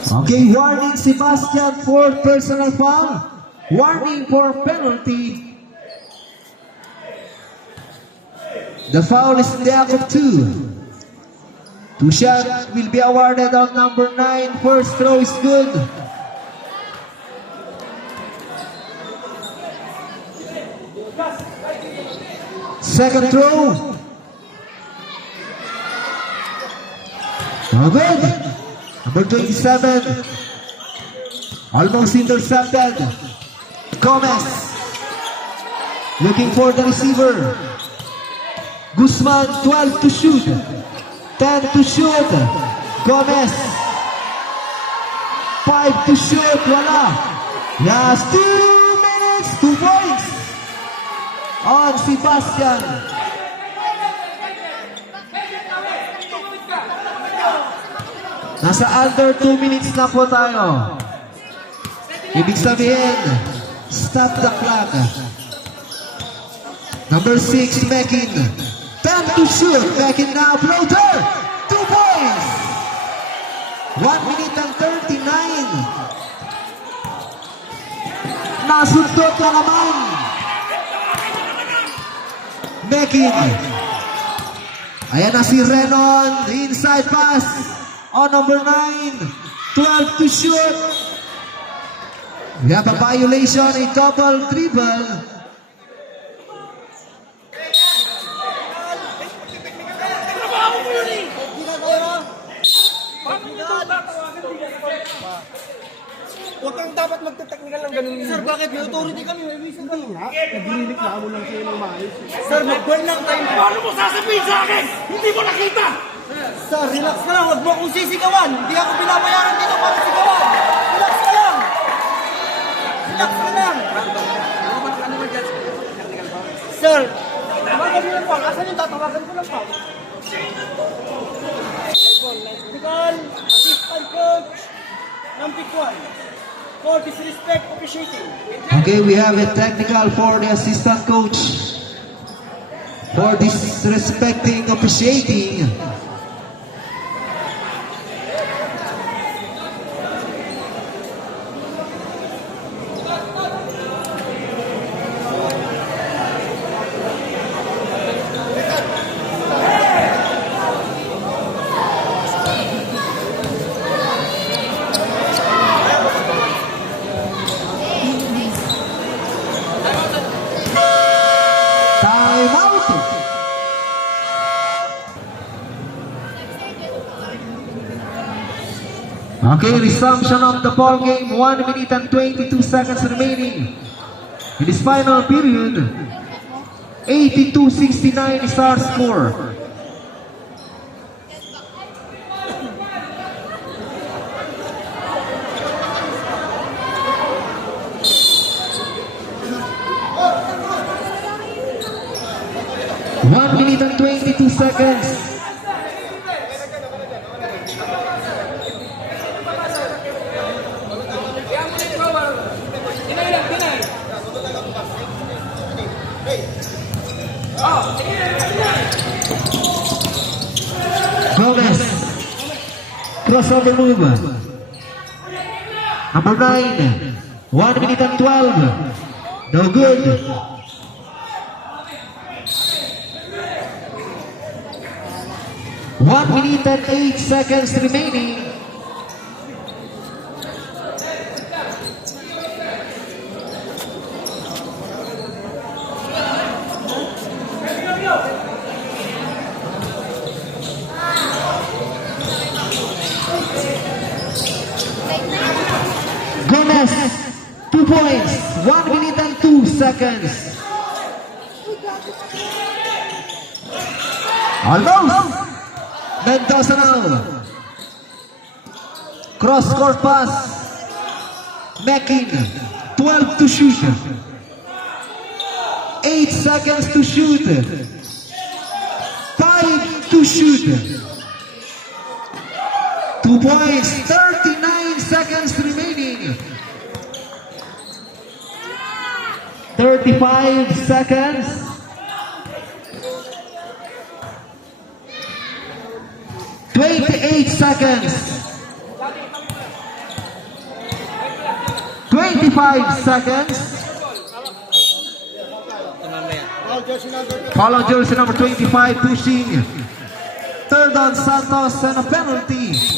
Okay, warning Sebastian for personal foul. Warning for penalty. The foul is in the act of 2. 2 shots will be awarded on number 9. First throw is good. Second throw. Good. Number 27. Almost intercepted. Gomez. Looking for the receiver. Guzman, 12 to shoot. 10 to shoot. Gomez. 5 to shoot. Wala. Yes, 2 minutes, 2 points. On Sebastian. Nasa under 2 minutes na po tayo. Ibig sabihin, stop the clock. Number 6, Mekin. 10 to shoot. Mekin now, floater. 2 points. 1 minute and 39. Nasundot na naman. Mekin. Ayan na si Renon. Inside pass. On number 9. 12 to shoot. We have a violation, a double dribble. Huwag kang dapat magte-technical ng ganun. Sir, bakit? May authority kami. May reason kami. Naglilik na mo lang sa'yo ng maayos. Sir, mag-burn lang tayo. Paano mo sasabihin sa akin? Hindi mo nakita! Sir, relax ka lang. Huwag mo akong sisigawan. Hindi ako binabayaran dito para sigawan. Relax ka lang. Relax ka lang. Sir, tawagan mo lang pa. Asan yung tatawagan ko lang pa? Technical, assistant coach, ng pick 1. For disrespect officiating. Okay, we have a technical for the assistant coach. For disrespecting officiating. Okay, resumption of the ball game. 1 minute and 22 seconds remaining. In this final period, 82-69 is our score. One minute and 22 seconds. Gomez. Crossover move. Number 9. 1 minute and 12. No good. One minute and 8 seconds remaining. Gomez, 2 points, 1 minute and 2 seconds. Almost. Mendoza now. Cross court pass. Mekin, 12 to shoot. 8 seconds to shoot. 5 to shoot. 2 points, 39 seconds remaining. 35 seconds. 28 seconds. 25 seconds. Follow jersey number 25 pushing. Third on Santos and a penalty.